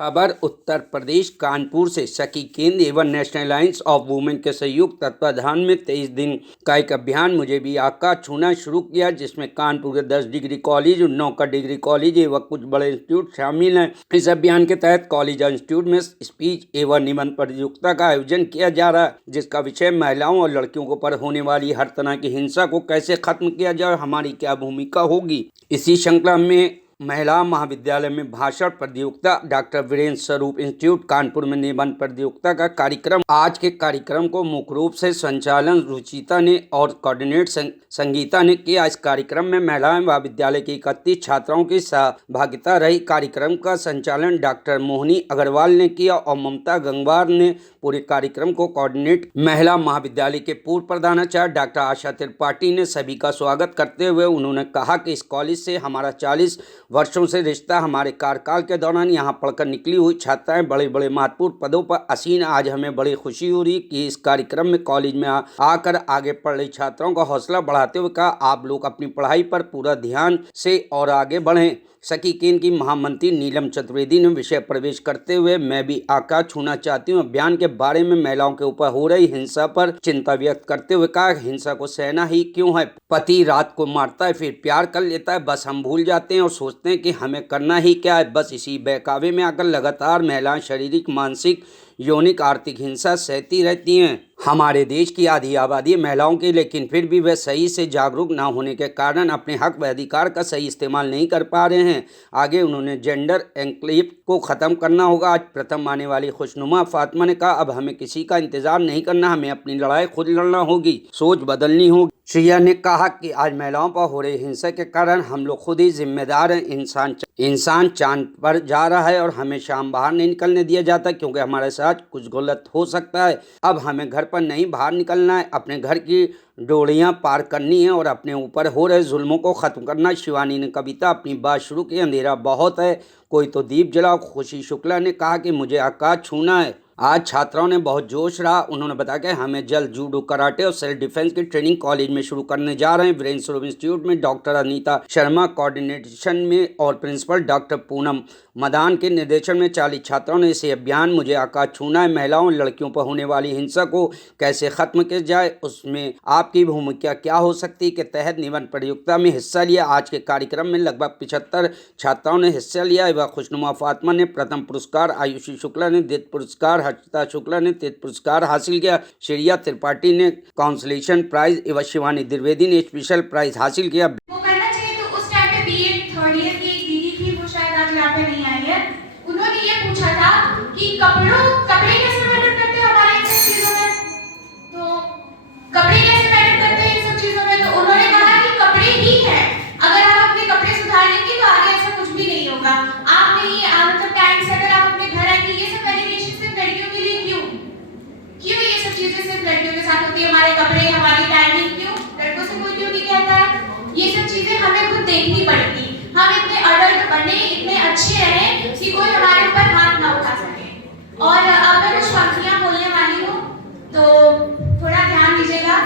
खबर उत्तर प्रदेश कानपुर से सखी केंद्र एवं नेशनल अलायंस ऑफ वुमेन के संयुक्त तत्वाधान में 23 दिन का एक अभियान मुझे भी आका छूना शुरू किया, जिसमें कानपुर के 10 डिग्री कॉलेज, 9 का डिग्री कॉलेज एवं कुछ बड़े इंस्टीट्यूट शामिल हैं। इस अभियान के तहत कॉलेज और इंस्टीट्यूट में स्पीच एवं निबंध प्रतियोगिता का आयोजन किया जा रहा है, जिसका विषय महिलाओं और लड़कियों के ऊपर होने वाली हर तरह की हिंसा को कैसे खत्म किया जाए, हमारी क्या भूमिका होगी। इसी श्रृंखला में महिला महाविद्यालय में भाषण प्रतियोगिता, डॉक्टर वीरेंद्र स्वरूप इंस्टीट्यूट कानपुर में निबंध प्रतियोगिता का कार्यक्रम। आज के कार्यक्रम को मुख्य रूप से संचालन रुचिता ने और कोऑर्डिनेट संगीता ने किया। इस कार्यक्रम में महिला महाविद्यालय की 31 छात्राओं की सहभागिता रही। कार्यक्रम का संचालन डॉक्टर मोहिनी अग्रवाल ने किया और ममता गंगवार ने पूरे कार्यक्रम को कोऑर्डिनेट। महिला महाविद्यालय के पूर्व प्रधानाचार्य डॉक्टर आशा त्रिपाठी ने सभी का स्वागत करते हुए उन्होंने कहा कि इस कॉलेज से हमारा 40 वर्षों से रिश्ता, हमारे कार्यकाल के दौरान यहाँ पढ़कर निकली हुई छात्राएं बड़े बड़े महत्वपूर्ण पदों पर आसीन। आज हमें बड़ी खुशी हो रही कि इस कार्यक्रम में कॉलेज में आकर आगे पढ़ रही छात्राओं का हौसला बढ़ाते हुए कहा, आप लोग अपनी पढ़ाई पर पूरा ध्यान से और आगे बढ़ें। सखी केंद्र की महामंत्री नीलम चतुर्वेदी ने विषय प्रवेश करते हुए मैं भी आका छूना चाहती हूँ अभियान के बारे में महिलाओं के ऊपर हो रही हिंसा पर चिंता व्यक्त करते हुए कहा, हिंसा को सहना ही क्यों है। पति रात को मारता है, फिर प्यार कर लेता है, बस हम भूल जाते हैं और सोचते हैं कि हमें करना ही क्या है। बस इसी बहकावे में आकर लगातार महिलाएं शारीरिक, मानसिक, यौनिक, आर्थिक हिंसा सहती रहती हैं। हमारे देश की आधी आबादी महिलाओं की, लेकिन फिर भी वे सही से जागरूक न होने के कारण अपने हक व अधिकार का सही इस्तेमाल नहीं कर पा रहे हैं। आगे उन्होंने जेंडर एनक्लेव को ख़त्म करना होगा। आज प्रथम आने वाली खुशनुमा फातिमा ने कहा, अब हमें किसी का इंतजार नहीं करना, हमें अपनी लड़ाई खुद लड़ना होगी, सोच बदलनी होगी। श्रिया ने कहा कि आज महिलाओं पर हो रही हिंसा के कारण हम लोग खुद ही जिम्मेदार हैं। इंसान चांद पर जा रहा है और हमें शाम बाहर नहीं निकलने दिया जाता, क्योंकि हमारे साथ कुछ गलत हो सकता है। अब हमें घर पर नहीं बाहर निकलना है, अपने घर की डोलियां पार करनी है और अपने ऊपर हो रहे जुल्मों को ख़त्म करना। शिवानी ने कविता अपनी बात शुरू की, अंधेरा बहुत है, कोई तो दीप जलाओ। खुशी शुक्ला ने कहा कि मुझे आकाश छूना है। आज छात्राओं ने बहुत जोश रहा। उन्होंने बताया कि हमें जल्द जूडो, कराटे और सेल्फ डिफेंस की ट्रेनिंग कॉलेज में शुरू करने जा रहे हैं। वीरेंद्र स्वरूप इंस्टीट्यूट में डॉक्टर अनीता शर्मा कोऑर्डिनेशन में और प्रिंसिपल डॉक्टर पूनम मदान के निर्देशन में 40 छात्राओं ने इसे अभियान मुझे आकाश छूना है, महिलाओं और लड़कियों पर होने वाली हिंसा को कैसे खत्म किया जाए, उसमें आपकी भूमिका क्या हो सकती है के तहत निबंध प्रतियोगिता में हिस्सा लिया। आज के कार्यक्रम में लगभग 75 छात्राओं ने हिस्सा लिया। एवं खुशनुमा फातिमा ने प्रथम पुरस्कार, आयुषी शुक्ला ने द्वितीय पुरस्कार, हर्षिता शुक्ला ने तृतीय पुरस्कार हासिल किया, श्रेया त्रिपाठी ने काउंसलेशन प्राइज एवं शिवानी द्विवेदी ने स्पेशल प्राइज हासिल किया। कपड़े कैसे मैटर करते हैं हमारे इन सब चीजों में, तो कपड़े कैसे मैटर करते हैं इन सब चीजों में, तो उन्होंने कहा कि कपड़े ही हैं, अगर आप अपने कपड़े सुधार लेंगे तो आगे ऐसा कुछ भी नहीं होगा। आप नहीं मतलब टाइम से अगर आप अपने घर आएंगे, ये सब वेरिएशन सिर्फ लड़कियों के लिए क्यों ये सब चीजें सिर्फ लड़कियों के साथ होती है, हमारे कपड़े, हमारी टाइमिंग, क्यों लड़कों से कोई क्यों नहीं कहता है। ये सब चीजें हमें खुद देखनी पड़ेगी। हम इतने अडल्ट बने, इतने अच्छे रहे कि कोई हमारे ऊपर हाथ ना उठा सके। और अब मैं कुछ पंक्तियां बोलने वाली हूँ, तो थोड़ा ध्यान दीजिएगा।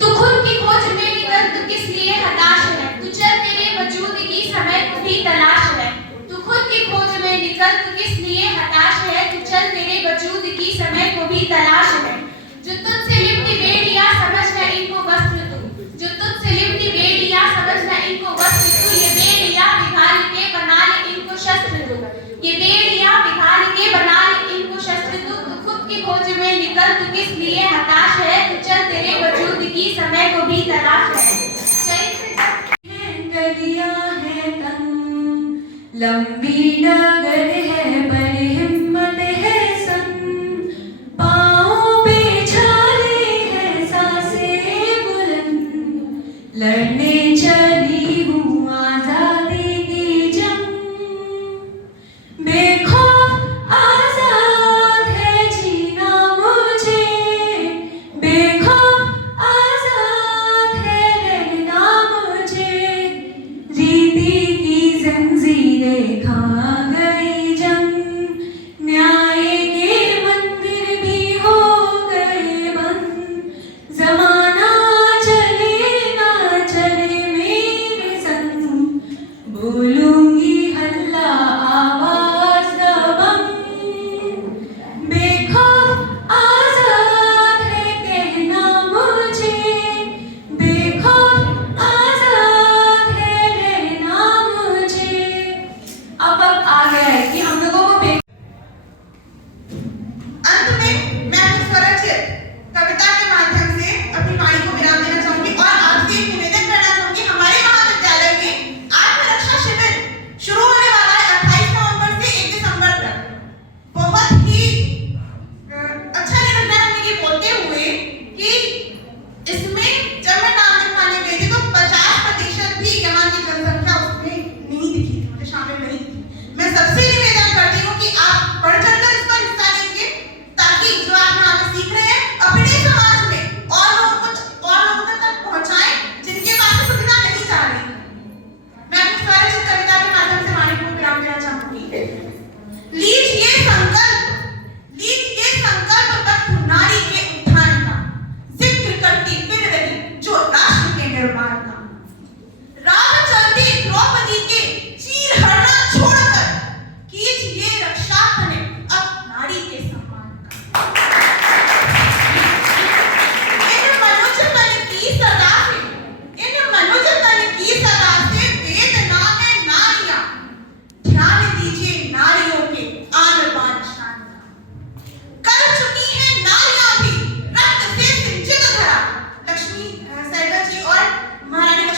तू खुद की खोज में निकल, तू किस लिए हताश है, तू चल तेरे वजूद की समय को भी तलाश है। तू खुद की खोज में निकल, तू किस लिए हताश है, तू चल तेरे वजूद की समय को भी तलाश है। जो तुझसे लिपटी बेड़ियां समझ न इनको वस्त्र तू, जो तुझसे लिपटी बेड़ियां समझ न इनको वस्त्र तू, ये बेड़ियां पिघाल के बना ले इनको शस्त्र तू, ये बेड़ियां पिघाल के बना ले इनको शस्त्र तू। तू खुद की खोज में निकल, तू किस लिए हताश है, तू चल तेरे वजूद की समय को भी तलाश है। गलियां है तंग, लंबी डगर है पर हिम्मत है संग, पाँव पे छाले है सांसें बुलंद, लड़ने चली हूँ आजादी की जंग, बेखौफ आजाद है जीना मुझे, बेखौफ आजाद है रहना मुझे, रीति की जंजीरें खा गई जंग, न्याय के मंदिर भी हो गए बंद, जमाना चले ना चले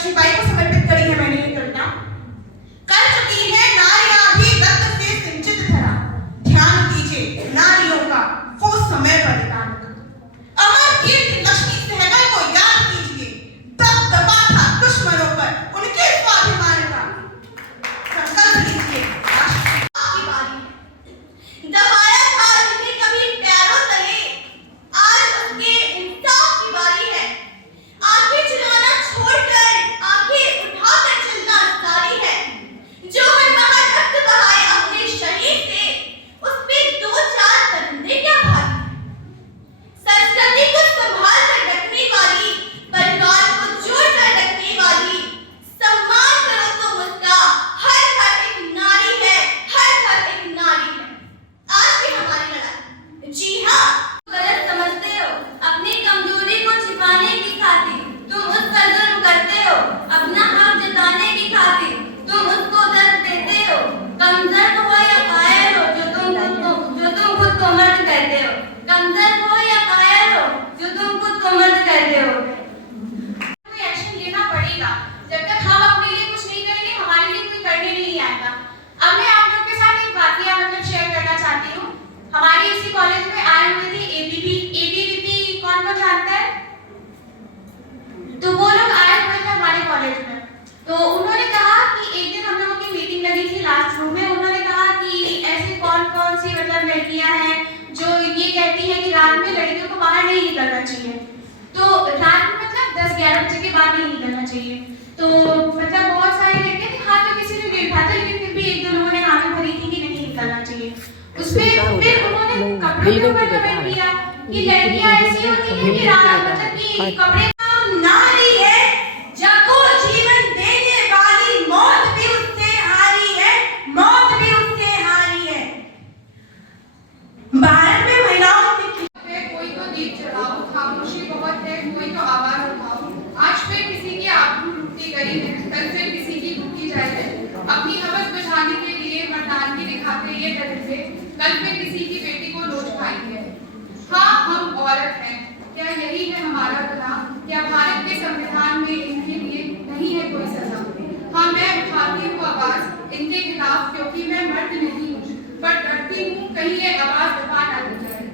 लक्ष्मीबाई को समर्पित करी है मैंने ये कविता। कर चुकी है नारियां भी रक्त से सिंचित धरा, ध्यान दीजिए नारियों का वो समय बलिदान का। अमर कीर्ति लक्ष्मी सहगल को याद कीजिए, तब दबा था दुश्मनों पर उनके स्वाभिमान का। संकल्प लीजिए आपकी बारी है। दबाया था जिन्हें कभी पैरों तले, आज उसके इंसाफ की बारी है। आंखें चुराना छोड़कर आंखें उठाकर चलना जारी है। जो हर बाहर रक्त बहाए अपने शरीर से, उस पे दो चार परिंदे क्या भारी। संस्कृति को संभाल कर रखने वाली, परिवार को जोड़ कर रखने वाली, सम्मान करो तुम उसका। हर घर एक नारी है, हर घर एक नारी है। आज भी हमारी लड़ाई, जी हाँ, गलत समझते हो अपनी कमजोरी को छिपाने की खातिर। तुम उस पर जुल्म करते हो अपना हक जताने की खातिर। तुम उसको दर्द देते हो, कमजोर हो या कायर हो, जो तुम खुद को मर्द कहते हो। कमजोर हो या कायर हो, जो तुम खुद को मर्द कहते हो। कोई एक्शन लेना पड़ेगा। जब तक हम अपने लिए कुछ नहीं करेंगे, हमारे लिए कोई करने नहीं आएगा। अब मैं आप लोग के साथ एक वाकया शेयर करना चाहती हूँ। हमारे इसी कॉलेज में आए हुए थे एबीवीपी, कौन जानता है? तो वो लोग आए हुए थे हमारे कॉलेज में। तो उन्होंने कहा कि एक दिन हम लोगों की मीटिंग लगी थी लास्ट रूम में। उन्होंने कहा कि ऐसे कौन कौन सी लड़कियां हैं जो ये कहती हैं कि रात में लड़कियों को बाहर नहीं निकलना चाहिए। तो रात में 10-11 बजे के बाद नहीं निकलना चाहिए। तो बहुत सारे लड़के थे, हाँ तो किसी ने नहीं उठा था, लेकिन फिर भी एक दो लोगों ने हामी भरी थी कि नहीं निकलना चाहिए। उसमें फिर उन्होंने कपड़े के ऊपर कमेंट किया कि लड़कियां ऐसी होती हैं कि रात कि कपड़े नारी है, जाको जीवन देने वाली, मौत भी उससे हारी है, मौत भी उससे हारी है। भारत में महिलाओं के कोई तो दीप जलाओ, खामोशी बहुत है, कोई तो आवाज उठाओ। आज फिर किसी की आबरू लूटी गई है, कल फिर किसी की लूटी जाए। अपनी हवस बुझाने के लिए मर्दानगी दिखाते ये डरते, कल फिर किसी की बेटी को नोच पाएंगे। हाँ, हम औरत हैं, क्या यही है हमारा गुनाह? क्या भारत के संविधान में इनके लिए नहीं है कोई सजा? हाँ, मैं उठाती हूँ आवाज इनके खिलाफ, क्योंकि मैं मर्द नहीं हूँ, पर डरती हूँ कहीं ये आवाज दबा ना दी जाए।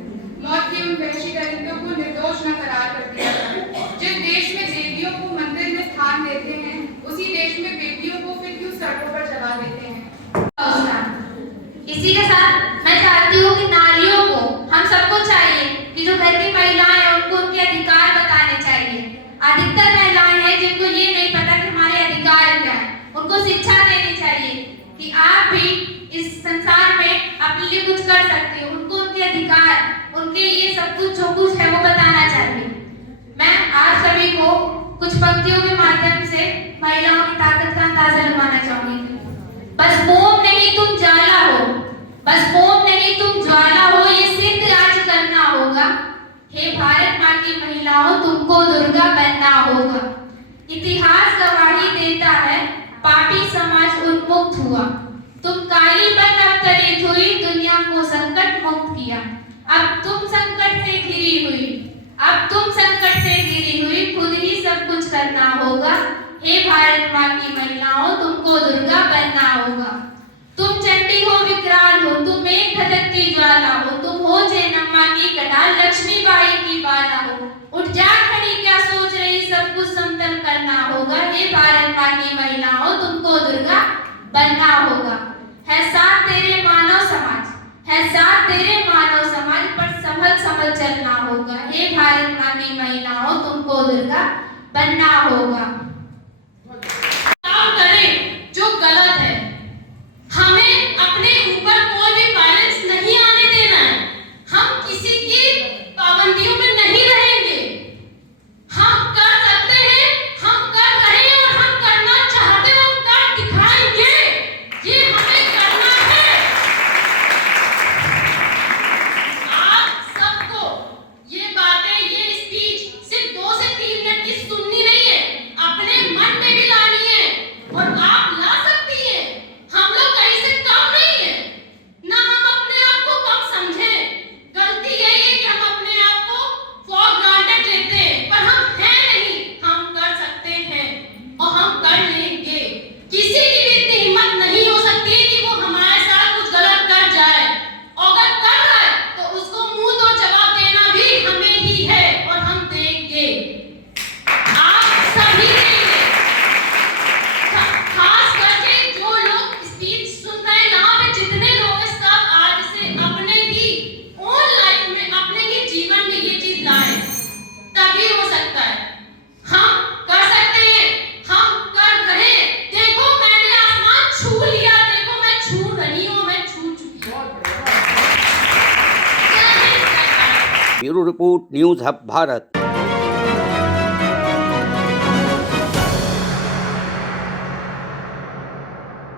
मौत के उन वहशी दरिंदों को निर्दोष न करार कर दिया जाए। जिस देश में देवियों को मंदिर में स्थान देते हैं, उसी देश में बेटियों को फिर क्यों सड़कों पर जला देते हैं? इसी के साथ मैं चाहती हूँ कि नारियों को, हम सबको चाहिए कि जो घर की महिलाएं हैं उनको उनके अधिकार बताने चाहिए। अधिकतर महिलाएं हैं जिनको ये नहीं पता कि हमारे अधिकार क्या है। उनको शिक्षा देनी चाहिए कि आप भी इस संसार में अपने लिए कुछ कर सकते हो। उनको उनके अधिकार, उनके लिए सब कुछ जो कुछ है वो बताना चाहिए। मैं आप सभी को कुछ पंक्तियों के माध्यम से महिलाओं की ताकत का अंदाजा लगाना चाहूंगी। बस मोम नहीं तुम ज्वाला हो, बस मोम नहीं तुम ज्वाला हो, ये सिद्ध आज करना होगा। हे भारत माँ की महिलाओं, तुमको दुर्गा बनना होगा। इतिहास गवाही देता है पापी समाज उन्मुक्त हुआ। तुम काली बन अवतरित हुई, दुनिया को संकट मुक्त किया। अब तुम संकट से घिरी हुई, अब तुम संकट से घिरी हुई, खुद ही सब कुछ करना होगा। हे भारत माँ की महिलाओं, तुमको दुर्गा बनना होगा। तुम चंडी हो, विकराल हो, तुम एक धधकती ज्वाला हो, तुम हो जयनम्मा की कटाल, लक्ष्मीबाई की बाला हो। उठ जा खड़ी, क्या सोच रही, सब कुछ समतल करना होगा। हे भारत माँ की महिलाओं, तुमको दुर्गा बनना होगा। है साथ तेरे मानव समाज, है साथ तेरे मानव समाज, पर संभल संभल चलना होगा। हे भारत माँ की महिलाओं, तुमको दुर्गा बनना होगा। काम करें जो गलत है, हमें अपने ऊपर कोई भी वायलेंस नहीं आने देना है। हम किसी की पाबंदियों में नहीं रहेंगे। हम कर सकते हैं, हम कर रहे हैं और हम करना चाहते हैं, हम कर दिखाएंगे। ये हमें करना है। आप सबको ये बातें, ये स्पीच सिर्फ 2 से 3 मिनट की सुननी नहीं है, अपने bureau report, news hub Bharat.